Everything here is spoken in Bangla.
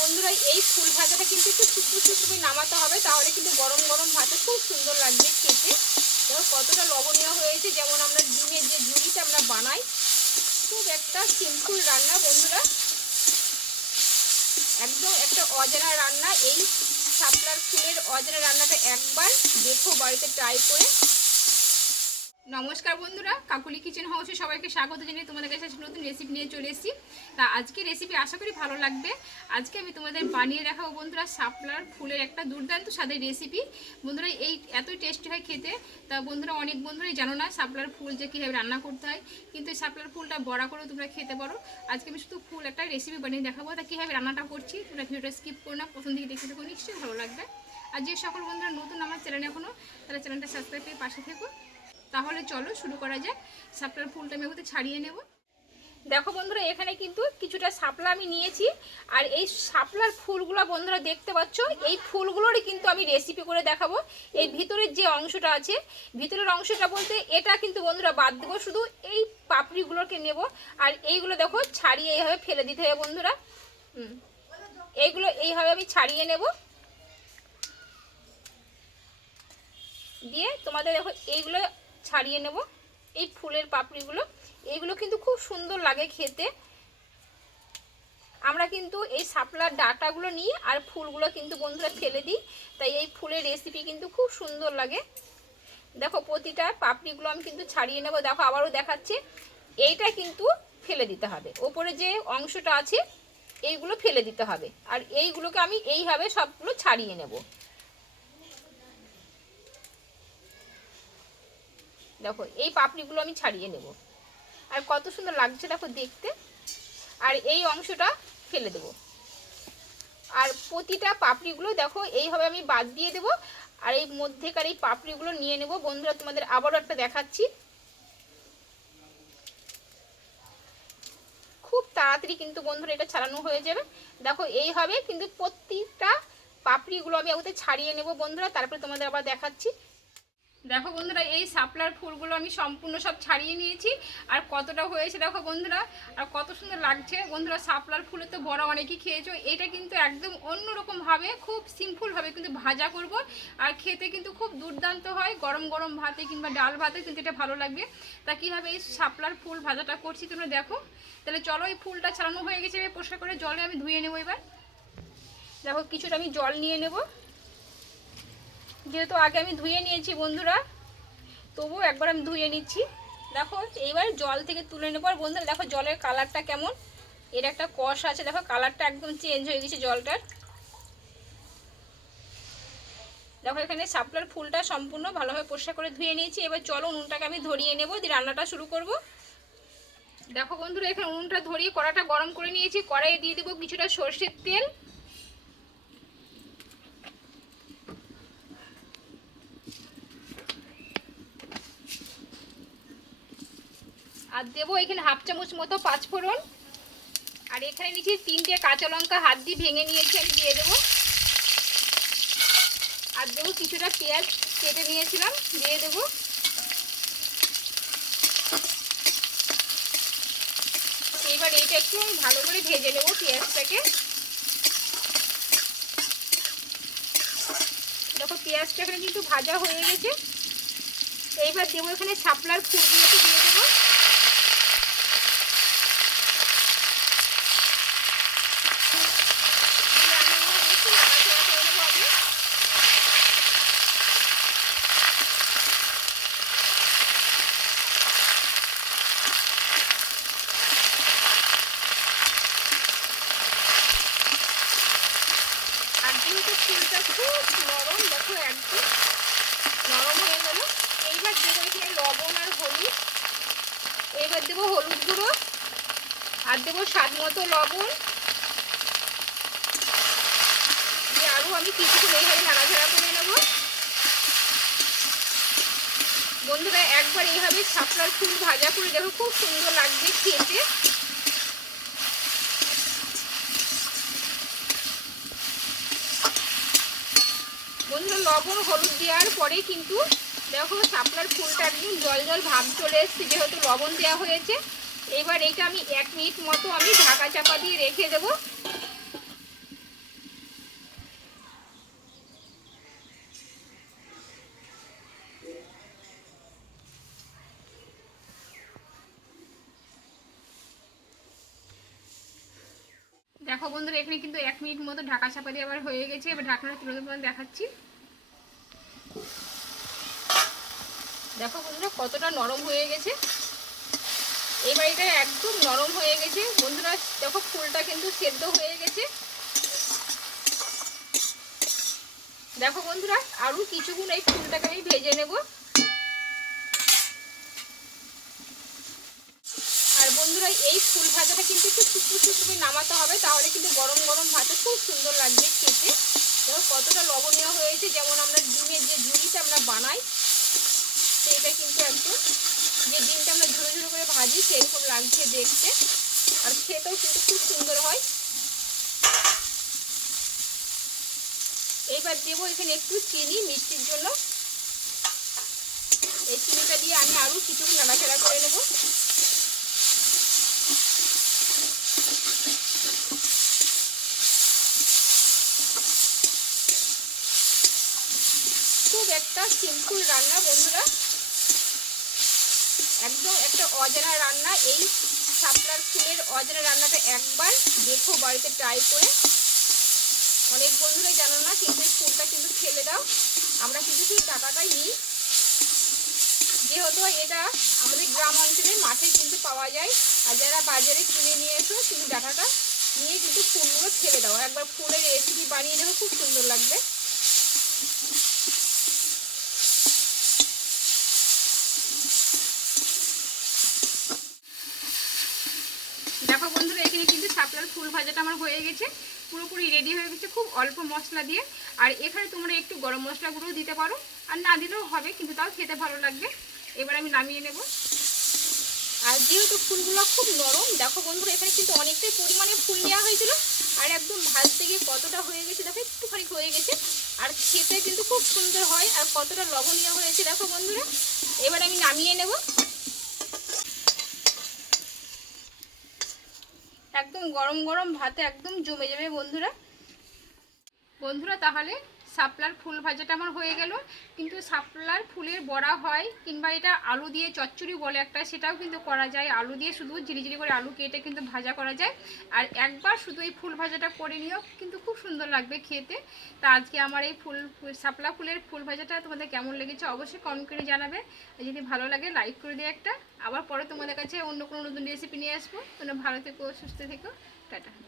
বন্ধুরা, এই ফুল ভাজাটা কিন্তু একটু শুকনো শুকনো নামাতে হবে, তাহলে কিন্তু গরম গরম ভাতে খুব সুন্দর লাগবে খেতে। দেখো কতটা লবণীয় হয়েছে, যেমন আমরা ডিমের যে ঝুড়িটা আমরা বানাই, খুব একটা সিম্পল রান্না বন্ধুরা। একদম একটা অজানা রান্না, এই শাপলার ফুলের অজানা রান্নাটা একবার দেখো বাড়িতে ট্রাই করে। নমস্কার বন্ধুরা, কাকুলি কিচেন হাউসে সবাইকে স্বাগত জানিয়ে তোমাদের কাছে নতুন রেসিপি নিয়ে চলে এসেছি। তা আজকে রেসিপি আশা করি ভালো লাগবে। আজকে আমি তোমাদের বানিয়ে দেখাবো বন্ধুরা শাপলার ফুলের একটা দুর্দান্ত স্বাদের রেসিপি বন্ধুরা, এই এতই টেস্টি হয় খেতে। তা বন্ধুরা, অনেক বন্ধুরাই জানো না শাপলার ফুল যে কীভাবে রান্না করতে হয়। কিন্তু এই শাপলার ফুলটা বড়া করেও তোমরা খেতে পারো। আজকে আমি শুধু ফুল একটা রেসিপি বানিয়ে দেখাবো। তা কীভাবে রান্নাটা করছি তোমরা ভিডিওটা স্কিপ করো না, প্রথম দিকে দেখে দেখো নিশ্চয়ই ভালো লাগবে। আর যে সকল বন্ধুরা নতুন আমার চ্যানেলে এখনও তারা চ্যানেলটা সাবস্ক্রাইব করে পাশে থেকো। তাহলে চলো শুরু করা যাক। শাপলার ফুলটা আমি ওতে ছাড়িয়ে নেব। দেখো বন্ধুরা, এখানে কিন্তু কিছুটা শাপলা আমি নিয়েছি। আর এই শাপলার ফুলগুলো বন্ধুরা দেখতে পাচ্ছ, এই ফুলগুলোরই কিন্তু আমি রেসিপি করে দেখাবো। এই ভিতরের যে অংশটা আছে, ভিতরের অংশটা বলতে এটা কিন্তু বন্ধুরা বাদ দেবো, শুধু এই পাপড়িগুলোকে নেব। আর এইগুলো দেখো, ছাড়িয়ে এইভাবে ফেলে দিতে হবে বন্ধুরা। এইগুলো এইভাবে আমি ছাড়িয়ে নেব। দিয়ে তোমাদের দেখো, এইগুলো ছাড়িয়ে নেব। এই ফুলের পাপড়িগুলো এইগুলো কিন্তু খুব সুন্দর লাগে খেতে। আমরা কিন্তু এই শাপলার ডাটাগুলো নিই আর ফুলগুলো কিন্তু বন্ধুরা ফেলে দিই। তাই এই ফুলের রেসিপি কিন্তু খুব সুন্দর লাগে। দেখো, প্রতিটা পাপড়িগুলো আমি কিন্তু ছাড়িয়ে নেব। দেখো, আবারও দেখাচ্ছি। এইটা কিন্তু ফেলে দিতে হবে। ওপরে যে অংশটা আছে, এইগুলো ফেলে দিতে হবে। আর এইগুলোকে আমি এইভাবে সবগুলো ছাড়িয়ে নেব। দেখো, এই পাপড়িগুলো আমি ছাড়িয়ে নেব। আর কত সুন্দর লাগছে দেখো দেখতে। আর এই অংশটা ফেলে দেব। আর প্রতিটা পাপড়িগুলো দেখো, এইভাবে আমি বাদ দিয়ে দেব। আর এই মধ্যেকার এই পাপড়িগুলো নিয়ে নেব। বন্ধুরা, তোমাদের আবারও একটা দেখাচ্ছি। খুব তাড়াতাড়ি কিন্তু বন্ধুরা এটা ছাড়ানো হয়ে যাবে। দেখো, এইভাবে কিন্তু প্রতিটা পাপড়িগুলো আমি ওতে ছাড়িয়ে নেব বন্ধুরা। তারপরে তোমাদের আবার দেখাচ্ছি। দেখো বন্ধুরা, এই সাপলার ফুলগুলো আমি সম্পূর্ণ সব ছাড়িয়ে নিয়েছি। আর কতটা হয়েছে দেখো বন্ধুরা, আর কত সুন্দর লাগছে। বন্ধুরা, সাপলার ফুলে তো বড় অনেকেই খেয়েছো। এটা কিন্তু একদম অন্যরকমভাবে খুব সিম্পলভাবে কিন্তু ভাজা করব। আর খেতে কিন্তু খুব দুর্দান্ত হয়, গরম গরম ভাতে কিংবা ডাল ভাতে কিন্তু এটা ভালো লাগবে। তা কীভাবে এই সাপলার ফুল ভাজাটা করছি তোমরা দেখো। তাহলে চলো এই ফুলটা ছাড়ানো হয়ে গেছে পরিষ্কার করে জলে আমি ধুয়ে নেব এবার। দেখো, কিছুটা আমি জল নিয়ে নেব। যেহেতু আগে আমি ধুয়ে নিয়েছি বন্ধুরা, তবুও একবার আমি ধুয়ে নিচ্ছি। দেখো, এইবার জল থেকে তুলে নেব আর বন্ধুরা, দেখো জলের কালারটা কেমন। এর একটা কষ আছে, দেখো কালারটা একদম চেঞ্জ হয়ে গেছে জলটার। দেখো, এখানে শাপলার ফুলটা সম্পূর্ণ ভালোভাবে পরিষ্কার করে ধুয়ে নিয়েছি। এবার চলো উনুনটাকে আমি ধরিয়ে নেব, দিয়ে রান্নাটা শুরু করব। দেখো বন্ধুরা, এখানে উনুনটা ধরিয়ে কড়াটা গরম করে নিয়েছি। কড়াইয়ে দিয়ে দেবো কিছুটা সর্ষের তেল। আর দেবো এখানে হাফ চামচ মতো পাঁচফোড়ন আর এখানে নিচে তিনটে কাঁচা লঙ্কা হাত দিয়ে ভেঙে নিয়েছি, আমি দিয়ে দেবো। আর দেবো কিছুটা পেঁয়াজ কেটে নিয়েছিলাম, দিয়ে দেবো। এইবার এইটা একটু ভালো করে ভেজে নেব পেঁয়াজটাকে। দেখো পেঁয়াজটা এখানে কিন্তু ভাজা হয়ে গেছে। এইবার দেবো এখানে ছাপলার ফুলগুলোকে দিয়ে দেবো আর যেহেতু ফুলটা খুব নরম দেখো একদম নরম হয়ে গেল এইবার দেবো এখানে লবণ আর হলুদ এইবার দেবো হলুদ গুঁড়ো, আর দেবো স্বাদ মতো লবণ। দিয়ে আরও আমি কিছুক্ষণ এইভাবে নাড়াচাড়া করে নেব। বন্ধুরা, একবার এইভাবে শাপলার ফুল ভাজা করে দেখো, খুব সুন্দর লাগবে খেতে। বন্ধুরা, লবণ হলুদ দেওয়ার পরে কিন্তু দেখো শাপলার ফুলটা একদম জল জল ভাব চলে এসছে, যেহেতু লবণ দেওয়া হয়েছে। এবার এটা আমি এক মিনিট মতো আমি ঢাকা চাপা দিয়ে রেখে দেবো। দেখো বন্ধুরা, এখানে কিন্তু এক মিনিট মতো ঢাকা চাপা দিয়ে আবার হয়ে গেছে। এবার ঢাকনাটা তুলে দেবো দেখাচ্ছি। দেখো বন্ধুরা, কতটা নরম হয়ে গেছে। এই বাড়িটা একদম নরম হয়ে গেছে। বন্ধুরা, দেখো ফুলটা কিন্তু সেদ্ধ হয়ে গেছে। দেখো বন্ধুরা আরও কিছুক্ষণ এই ফুলটাকে আমি ভেজে নেব। আর বন্ধুরা, এই ফুল ভাজাটা কিন্তু একটু শুকনো শুকনো নামাতে হবে, তাহলে কিন্তু গরম গরম ভাতে খুব সুন্দর লাগবে খেতে। দেখো কতটা লবণীয় হয়েছে, যেমন আমরা ডিমের যে ঝুড়িটা আমরা বানাই সেইটা কিন্তু একদম যে ডিমটা আমরা ঝুড়ো ঝুড়ো করে ভাজি সেরকম লাগছে দেখতে। আর খেতেও কিন্তু খুব সুন্দর হয়। এইবার দেবো এখানে একটু চিনি মিষ্টির জন্য। এই চিনিটা দিয়ে আমি আরও কিছুক্ষণ নাড়াচাড়া করে নেব। খুব একটা সিম্পল রান্না বন্ধুরা। একদম একটা অজানা রান্না, এই শাপলার ফুলের অজানা রান্নাটা একবার দেখো বাড়িতে ট্রাই করে। অনেক বন্ধুরাই জানো না কিন্তু এই ফুলটা কিন্তু ফেলে দাও। আমরা কিন্তু সেই টাকাটাই নিই। যেহেতু এটা আমাদের গ্রাম অঞ্চলে মাঠে কিন্তু পাওয়া যায়, আর যারা বাজারে কিনে নিয়ে এসো কিন্তু ডাটাটা নিয়ে কিন্তু ফুলগুলো ফেলে দাও। একবার ফুলের রেসিপি বানিয়ে দেবো খুব সুন্দর লাগবে দেখো বন্ধুরা এখানে কিন্তু ফুল ভাজাটা আমার হয়ে গেছে। পুরোপুরি রেডি হয়ে গেছে খুব অল্প মশলা দিয়ে। আর এখানে তোমরা একটু গরম মশলা গুঁড়ো দিতে পারো। আর না দিলেও হবে, কিন্তু তাও খেতে ভালো লাগবে। এবার আমি নামিয়ে নেব। আর যেহেতু ফুলগুলো খুব নরম, দেখো বন্ধুরা, এখানে কিন্তু অনেকটাই পরিমাণে ফুল নেওয়া হয়েছিল। আর একদম ভাজতে গিয়ে কতটা হয়ে গেছে, দেখো, একটুখানি হয়ে গেছে। আর খেতে কিন্তু খুব সুন্দর হয়, আর কতটা লবণীয় হয়েছে, দেখো বন্ধুরা। এবার আমি নামিয়ে নেব। একদম গরম গরম ভাতে একদম জমে যাবে বন্ধুরা। বন্ধুরা তাহলে শাপলার ফুল ভাজাটা আমার হয়ে গেল। কিন্তু শাপলার ফুলের বড়া হয় কিংবা এটা আলু দিয়ে চচ্চড়ি বলে একটা, সেটাও কিন্তু করা যায়। আলু দিয়ে শুধু ঝিরিঝিরি করে আলু কেটে কিন্তু ভাজা করা যায়। আর একবার শুধু এই ফুল ভাজাটা করে নিও, কিন্তু খুব সুন্দর লাগবে খেতে। তা আজকে আমার এই ফুল, শাপলা ফুলের ফুল ভাজাটা তোমাদের কেমন লেগেছে অবশ্যই কমেন্ট করে জানাবে। যদি ভালো লাগে লাইক করে দিয়ে একটা। আবার পরে তোমাদের কাছে অন্য কোনো নতুন রেসিপি নিয়ে আসব। তোমরা ভালো থেকো, সুস্থ থেকো। টাটা।